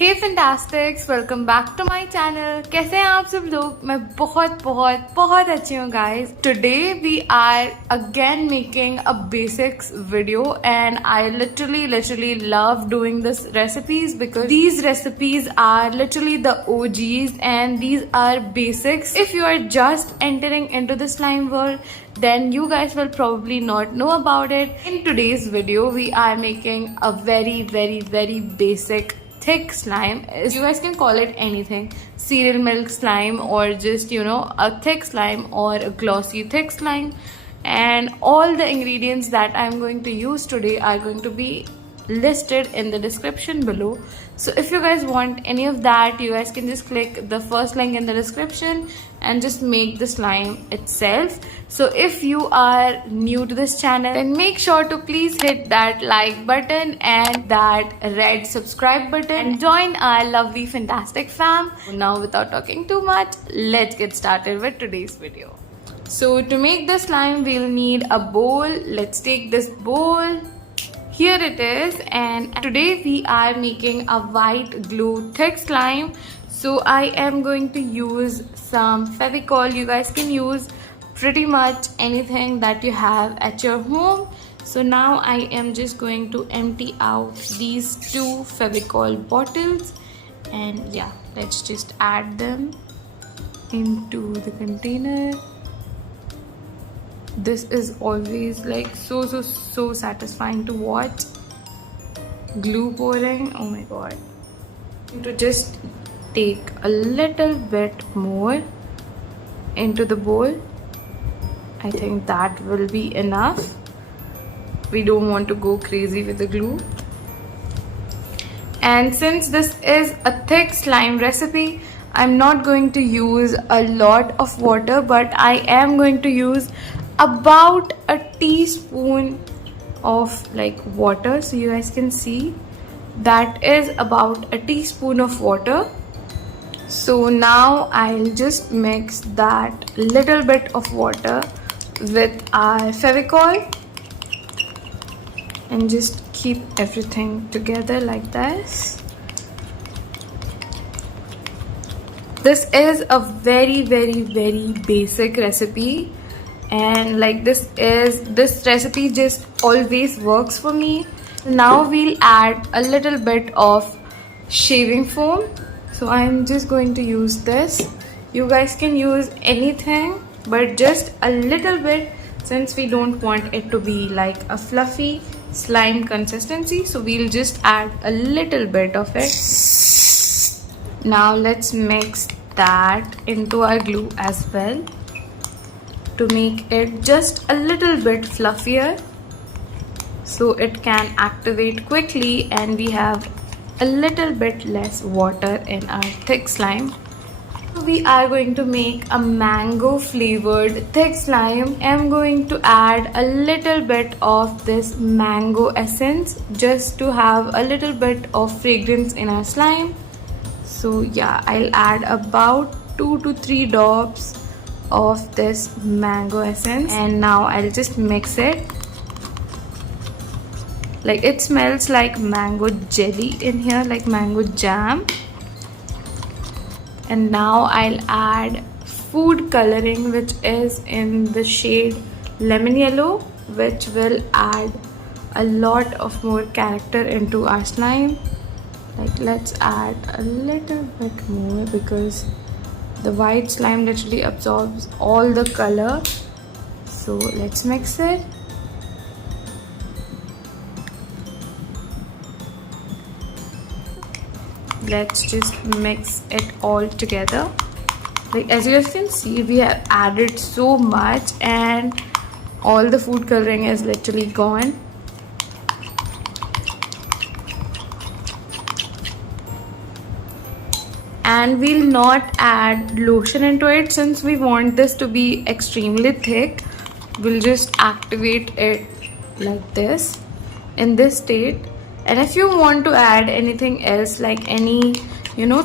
Hey fantastics, welcome back to my channel. कैसे हैं आप सब लोग? मैं बहुत बहुत बहुत अच्छी हूँ guys. Today we are again making a basics video and I literally love doing this recipes because these recipes are literally the OGs and these are basics. If you are just entering into the slime world, then you guys will probably not know about it. In today's video, we are making a very basic thick slime. You guys can call it anything, cereal milk slime or just a thick slime or a glossy thick slime. And all the ingredients that I'm going to use today are going to be listed in the description below. So if you guys want any of that, you guys can just click the first link in the description and just make the slime itself. So if you are new to this channel, then make sure to please hit that like button and that red subscribe button and join our lovely fantastic fam. Now without talking too much, let's get started with today's video. So to make the slime, we'll need a bowl. Let's take this bowl. Here it is, and today we are making a white glue thick slime. So I am going to use some fevicol. You guys can use pretty much anything that you have at your home. So now I am just going to empty out these two fevicol bottles, and yeah, let's just add them into the container. This is always like so satisfying to watch. Glue pouring, oh my god. To just take a little bit more into the bowl. I think that will be enough. We don't want to go crazy with the glue. And since this is a thick slime recipe, I'm not going to use a lot of water, but I am going to use about a teaspoon of like water. So you guys can see that is about a teaspoon of water. So now I'll just mix that little bit of water with our fevicol and just keep everything together like this. This is a very basic recipe, and like this recipe just always works for me. Now we'll add a little bit of shaving foam. So I'm just going to use this. You guys can use anything, but just a little bit, since we don't want it to be like a fluffy slime consistency. So we'll just add a little bit of it. Now let's mix that into our glue as well to make it just a little bit fluffier, so it can activate quickly and we have a little bit less water in our thick slime. We are going to make a mango flavored thick slime. I'm going to add a little bit of this mango essence just to have a little bit of fragrance in our slime. So yeah, I'll add about 2 to 3 drops of this mango essence, and now I'll just mix it. Like it smells like mango jelly in here, like mango jam. And now I'll add food coloring, which is in the shade lemon yellow, which will add a lot of more character into our slime. Like let's add a little bit more because the white slime literally absorbs all the color. So let's mix it. Let's just mix it all together. Like as you guys can see, we have added so much and all the food coloring is literally gone. And we'll not add lotion into it since we want this to be extremely thick. We'll just activate it like this in this state. And if you want to add anything else, like any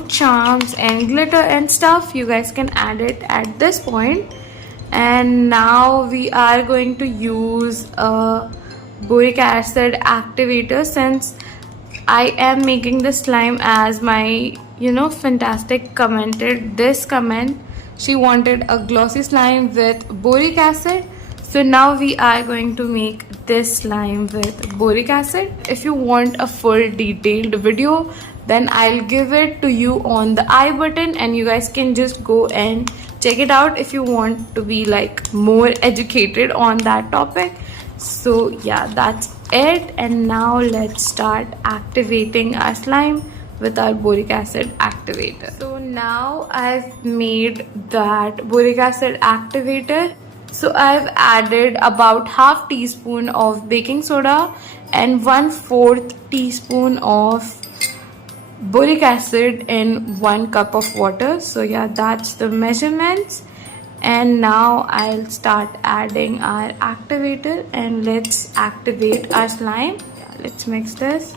charms and glitter and stuff, you guys can add it at this point. And now we are going to use a boric acid activator, since I am making this slime as my, fantastic commented this comment. She wanted a glossy slime with boric acid. So now we are going to make this slime with boric acid. If you want a full detailed video, then I'll give it to you on the I button and you guys can just go and check it out if you want to be like more educated on that topic. So yeah, that's it, and now let's start activating our slime with our boric acid activator. So now I've made that boric acid activator. So I've added about half teaspoon of baking soda and 1/4 teaspoon of boric acid in 1 cup of water. So yeah, that's the measurements. And now I'll start adding our activator and let's activate our slime. Yeah, let's mix this.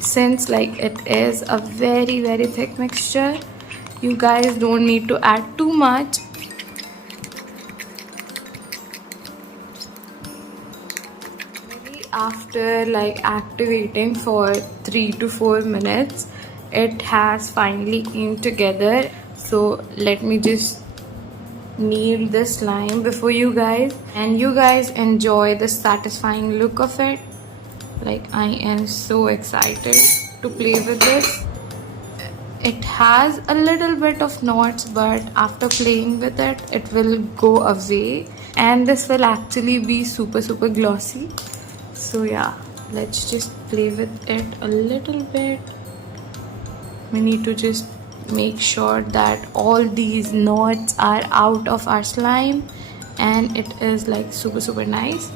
Since like it is a very thick mixture, you guys don't need to add too much. After like activating for 3 to 4 minutes, it has finally came together. So let me just knead the slime before you guys, and you guys enjoy the satisfying look of it. Like, I am so excited to play with this. It has a little bit of knots, but after playing with it, it will go away, and this will actually be super glossy. So yeah, let's just play with it a little bit. We need to just make sure that all these knots are out of our slime and it is like super nice.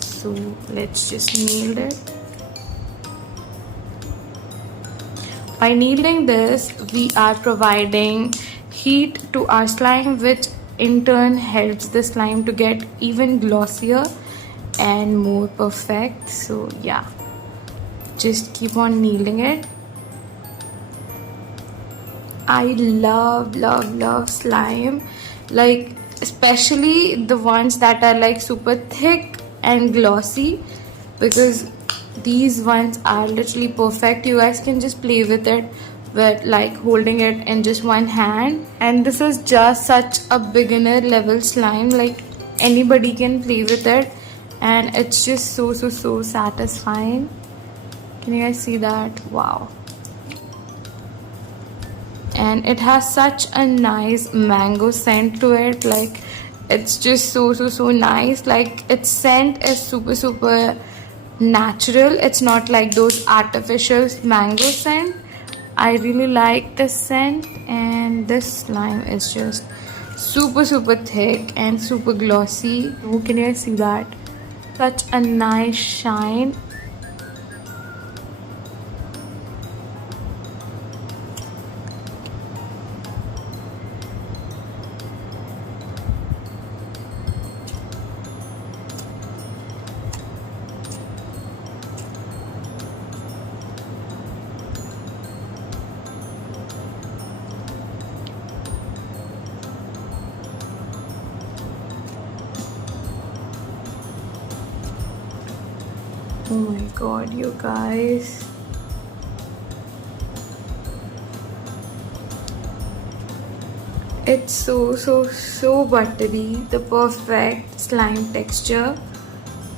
So let's just knead it. By kneading this, we are providing heat to our slime, which in turn helps the slime to get even glossier and more perfect. So yeah, just keep on kneading it. I love slime, like especially the ones that are like super thick and glossy, because these ones are literally perfect. You guys can just play with it with like holding it in just one hand, and this is just such a beginner level slime, like anybody can play with it, and it's just so satisfying. Can you guys see that? Wow. And it has such a nice mango scent to it. Like, it's just so nice. Like, its scent is super natural. It's not like those artificial mango scent. I really like this scent, and this slime is just super thick and super glossy. Oh, can you guys see that? Such a nice shine. Oh my god, you guys. It's so buttery, the perfect slime texture.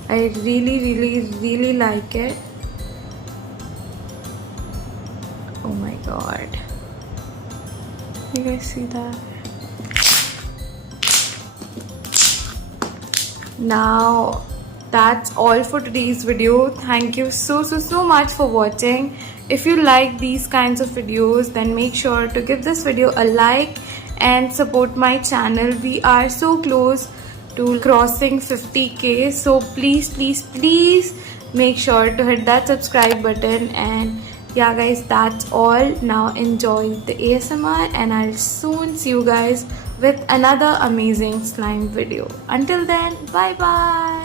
I really like it. Oh my god. You guys see that? Now that's all for today's video. Thank you so much for watching. If you like these kinds of videos, then make sure to give this video a like and support my channel. We are so close to crossing 50k, so please make sure to hit that subscribe button. And yeah guys, that's all. Now enjoy the ASMR, and I'll soon see you guys with another amazing slime video. Until then, bye bye.